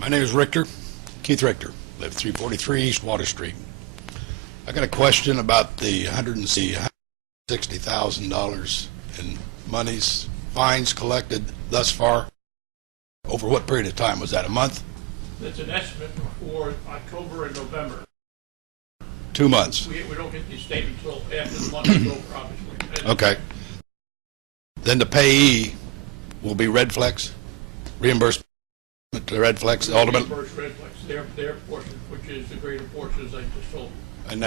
My name is Richter, Keith Richter, live 343 East Water Street. I got a question about the $160,000 in monies, fines collected thus far. Over what period of time? Was that a month? That's an estimate for October and November. 2 months. We don't get these statements until after the month is over, obviously. Okay. Then the payee will be Red Flex? Reimbursement to Red Flex, the ultimate? Reimburse Red Flex, their portion, which is the greater portion, as I just told you. And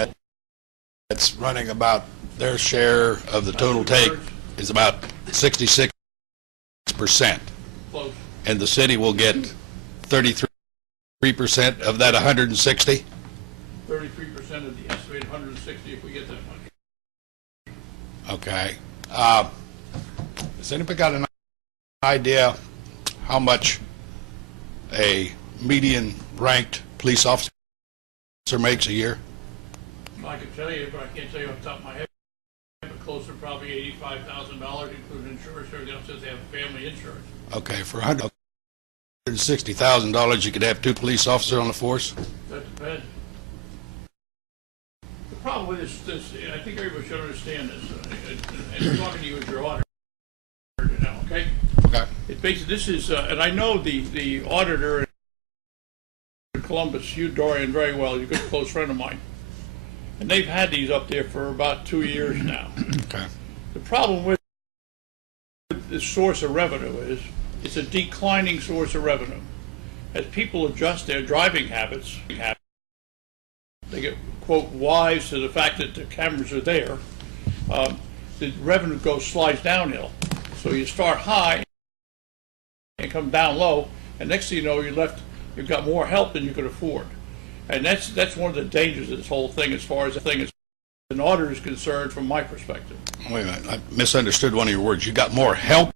that's running about, their share of the total take is about 66%. Close. And the city will get 33% of that 160? 33% of the estimated 160 if we get that much. Okay. Has anybody got an idea how much a median ranked police officer makes a year? I could tell you, but I can't tell you off the top of my head. But closer, probably $85,000, including insurance. Everything else says they have family insurance. Okay, for $160,000, you could have 2 police officers on the force? That depends. The problem with this, I think everybody should understand this, and I'm talking to you as your auditor now, okay? Okay. It basically, this is, and I know the auditor in Columbus, Hugh Dorian, very well. He's a good close friend of mine. And they've had these up there for about 2 years now. Okay. The problem with the source of revenue is it's a declining source of revenue. As people adjust their driving habits, they get, quote, wise to the fact that the cameras are there, the revenue slides downhill. So you start high and come down low, and next thing you know, you've got more help than you could afford. And that's one of the dangers of this whole thing as far as the thing is an auditor is concerned from my perspective. Wait a minute, I misunderstood one of your words. You got more help?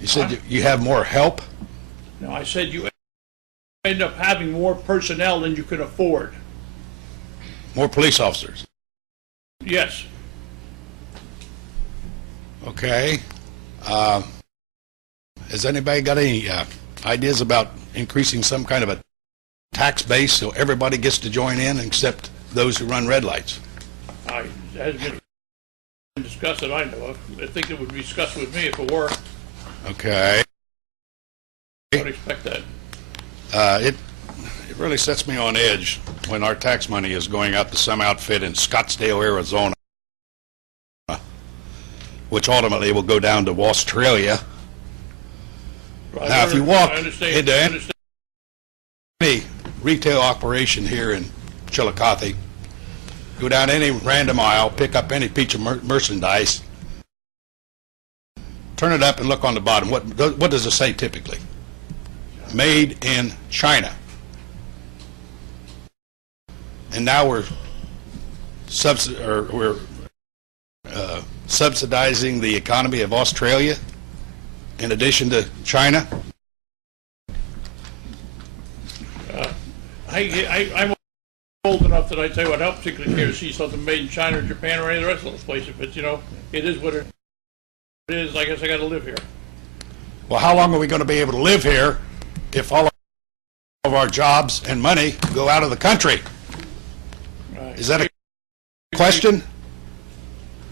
You said you have more help? No, I said you end up having more personnel than you can afford. More police officers? Yes. Okay. Has anybody got any ideas about increasing some kind of a tax base so everybody gets to join in except those who run red lights? It hasn't been discussed that I know of. I think it would be discussed with me if it were. Okay. I would expect that. It really sets me on edge when our tax money is going out to some outfit in Scottsdale, Arizona, which ultimately will go down to Australia. Right. Now, if you walk into any retail operation here in Chillicothe, go down any random aisle, pick up any piece of merchandise, turn it up and look on the bottom. What does it say typically? Made in China. And now we're subsidizing the economy of Australia in addition to China. I'm old enough that I tell you what, I don't particularly care to see something made in China or Japan or any of the rest of those places, but you know, it is what it is. I guess I got to live here. Well, how long are we going to be able to live here if all of our jobs and money go out of the country? Right. Is that a question?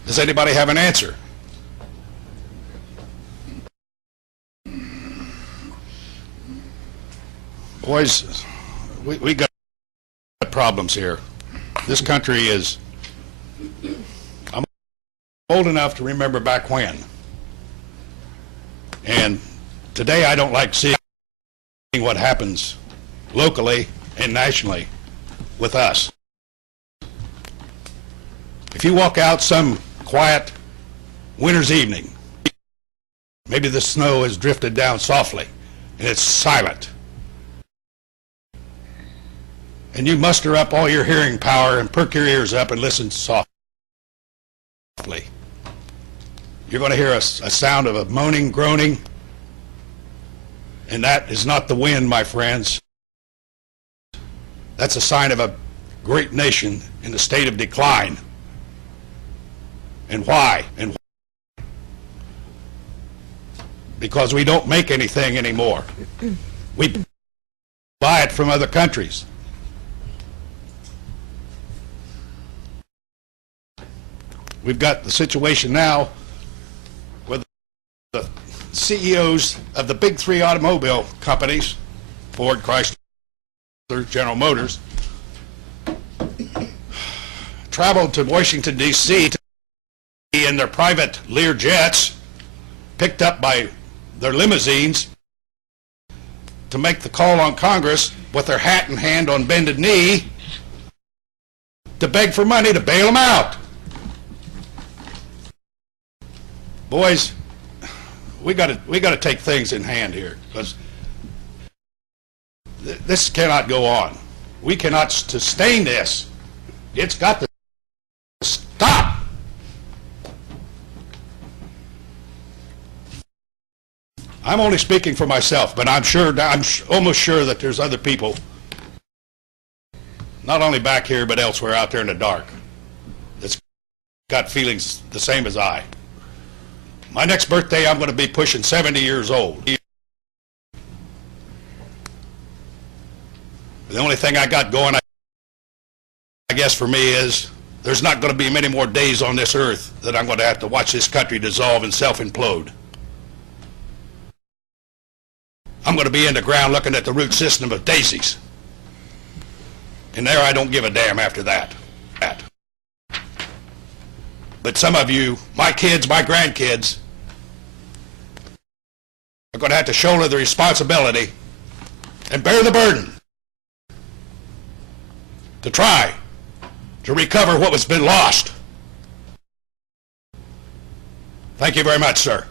Does anybody have an answer? Boys, we got problems here. This country is, I'm old enough to remember back when. And today I don't like seeing what happens locally and nationally with us. If you walk out some quiet winter's evening, maybe the snow has drifted down softly and it's silent, and you muster up all your hearing power and perk your ears up and listen softly, you're going to hear a sound of a moaning, groaning, and that is not the wind, my friends. That's a sign of a great nation in a state of decline. And why? because we don't make anything anymore. We buy it from other countries. We've got the situation now where the CEOs of the big three automobile companies, Ford, Chrysler, General Motors, traveled to Washington, D.C. in their private Lear jets, picked up by their limousines, to make the call on Congress with their hat in hand on bended knee to beg for money to bail them out. Boys, we got to take things in hand here, because this cannot go on. We cannot sustain this. It's got to stop. I'm only speaking for myself, but I'm almost sure that there's other people, not only back here but elsewhere out there in the dark, that's got feelings the same as I. My next birthday, I'm going to be pushing 70 years old. The only thing I got going, I guess, for me is there's not going to be many more days on this earth that I'm going to have to watch this country dissolve and self-implode. I'm going to be in the ground looking at the root system of daisies. And there I don't give a damn after that. But some of you, my kids, my grandkids, are going to have to shoulder the responsibility and bear the burden to try to recover what has been lost. Thank you very much, sir.